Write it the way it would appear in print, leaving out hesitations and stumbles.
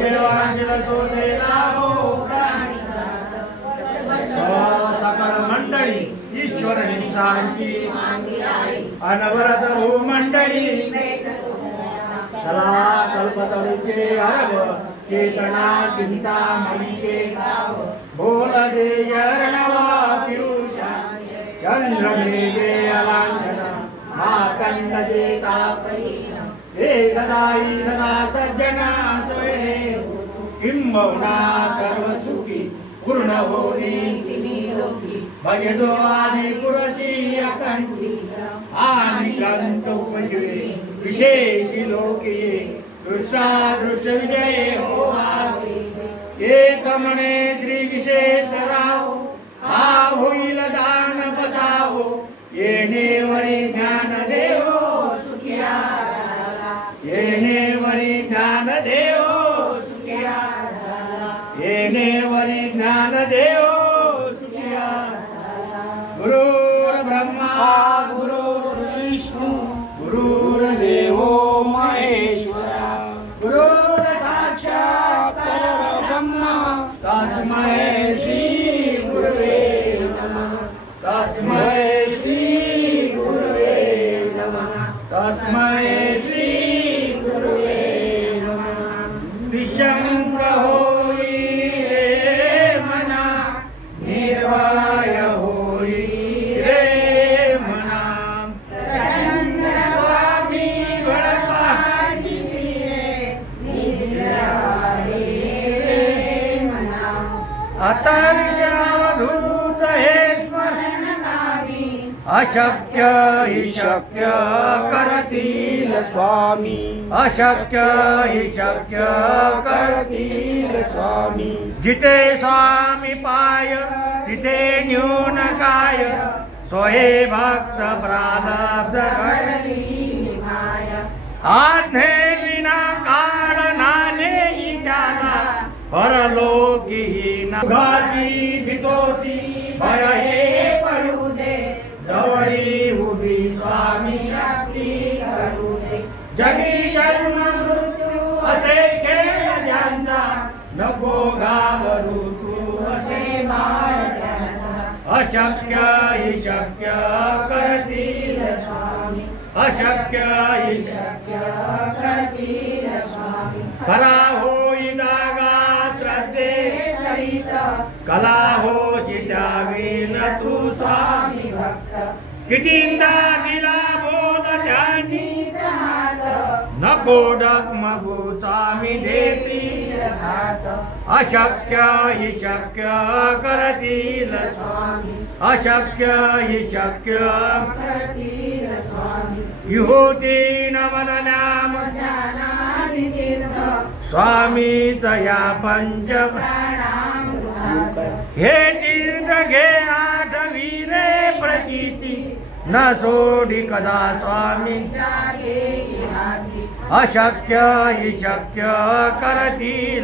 जेवांजल तो देला हो सकल मंडळी ईश्वर निष्ठांची अनवरत हो मंडळी चला कल्पतरूचे हरव चेतना चिंता मणिके बोल दे अर्णवा पीयूषा चंद्रमेघे अलांछना माकंड देता परिणा हे सदाई सदा सज्जना सोयरे किंबहुना सर्व सुखी पूर्ण होई भजतो आदि पुरसी अखंडी आणि ग्रंथ उपजवे विशेषी लोके दृष्टा दृश्य विजय हो एक म्हणे श्री विशेष राव हा होईल दान बसावो येणेवरी ज्ञान देव सुखिया येणेवरी ज्ञान देव सुखिया येणेवरी ज्ञान देव सुखिया गुरुर् ब्रह्मा गुरुर्विष्णू गुरुर्देवो महेश्वरा गुरुर् साक्षात् परब्रह्म तस्मै श्री गुरवे नमः तस्मै श्री गुरवे नमः तस्मै श्री गुरवे नमः निशंक होई रे मना निर्भय होई रे मना स्वामी गणपती अतर्यावधूत हे स्मरणावी अशक्य हि शक्य करतील स्वामी अशक्य हि शक्य करतील स्वामी जिथे स्वामी पाय तिथे न्यून काय सोहे भक्त प्रारब्ध घडली माया आज्ञे विना काळ नाने त्याला परलोकी नगाची भीतोसी भय हे पडू दे जवळी उभी स्वामी शक्ती घडू दे जगी जन्म मृत्यू असे खेळ ज्यांचा नको घाबरू तू असे बाळ त्यांचा अशक्य हि शक्य करतील स्वामी अशक्य हि शक्य करतील स्वामी खरा होई जागा कला हो चितावीन तू स्वामी भक्त कितींदा दिला बोध त्यांनी नको डगमगू स्वामी देतील साथ अशक्य हि शक्य करतील स्वामी अशक्य हि शक्य करतील स्वामी विभूती नमन नाम स्वामी तया पंच हे तीर्थ घे आठवी रे प्रचिती न सोडी कदा स्वामी अशक्य हि शक्य करतील